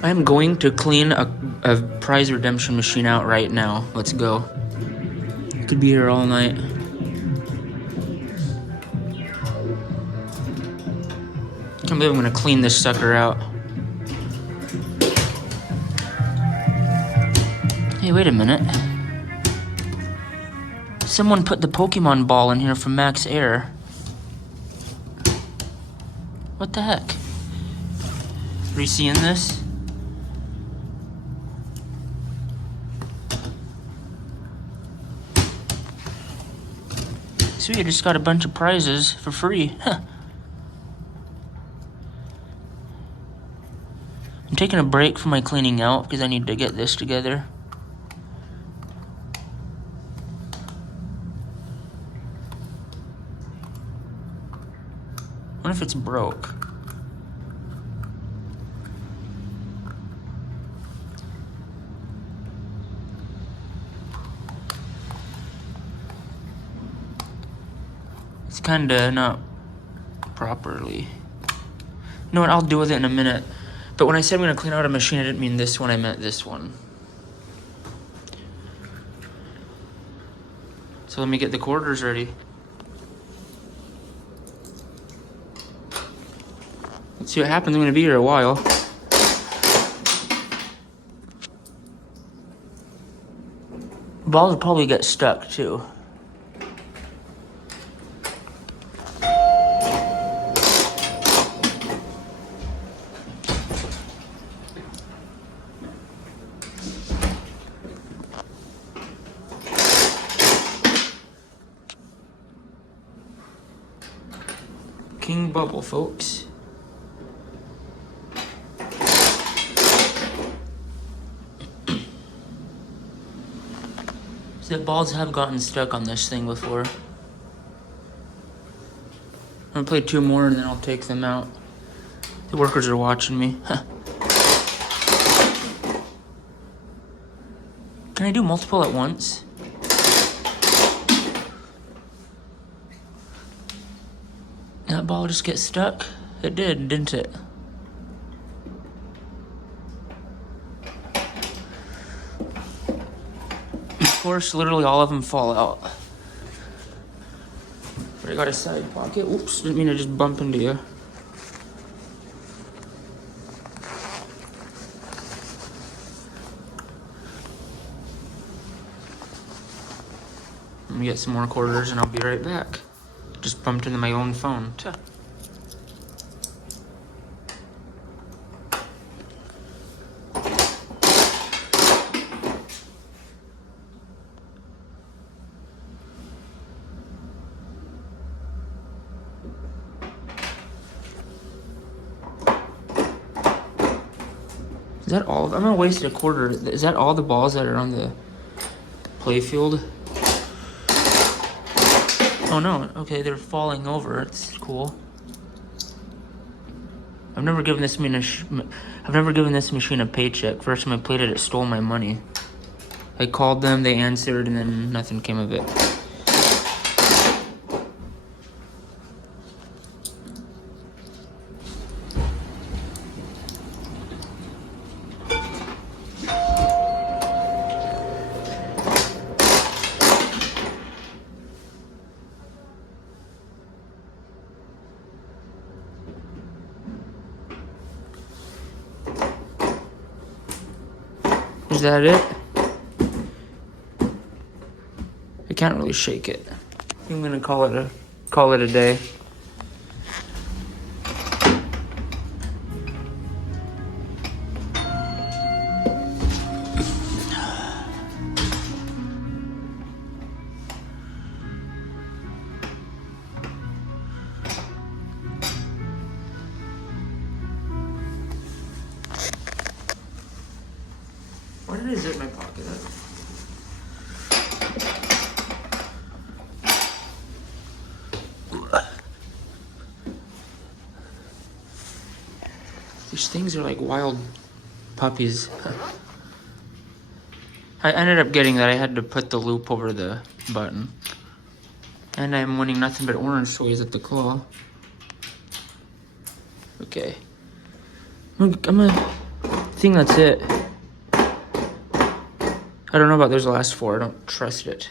I am going to clean a prize redemption machine out right now. Let's go. Could be here all night. Can't believe I'm gonna clean this sucker out. Hey, wait a minute. Someone put the Pokemon ball in here from Max Air. What the heck? Are you seeing this? Sweet, I just got a bunch of prizes for free. Huh. I'm taking a break from my cleaning out because I need to get this together. What if it's broke? It's kinda not properly. You know what, I'll deal with it in a minute. But when I said I'm gonna clean out a machine, I didn't mean this one, I meant this one. So let me get the quarters ready. Let's see what happens. I'm gonna be here a while. Balls will probably get stuck too. King Bubble, folks. So the balls have gotten stuck on this thing before. I'm gonna play 2 more and then I'll take them out. The workers are watching me. Can I do multiple at once? That ball just get stuck? It did, didn't it? Of course, literally all of them fall out. But I got a side pocket. Oops, didn't mean to just bump into you. Let me get some more quarters and I'll be right back. Just bumped into my own phone. Tuh. Is that all? I'm gonna waste a quarter. Is that all the balls that are on the playfield? Oh no, okay, they're falling over. It's cool. I've never given this machine a paycheck. First time I played it, it stole my money. I called them, they answered, and then nothing came of it. Is that it? I can't really shake it. I'm gonna call it a day. Why did I zip my pocket up? These things are like wild puppies. I ended up getting that. I had to put the loop over the button. And I'm winning nothing but orange toys at the claw. Okay. I'm gonna think that's it. I don't know about those last 4. I don't trust it.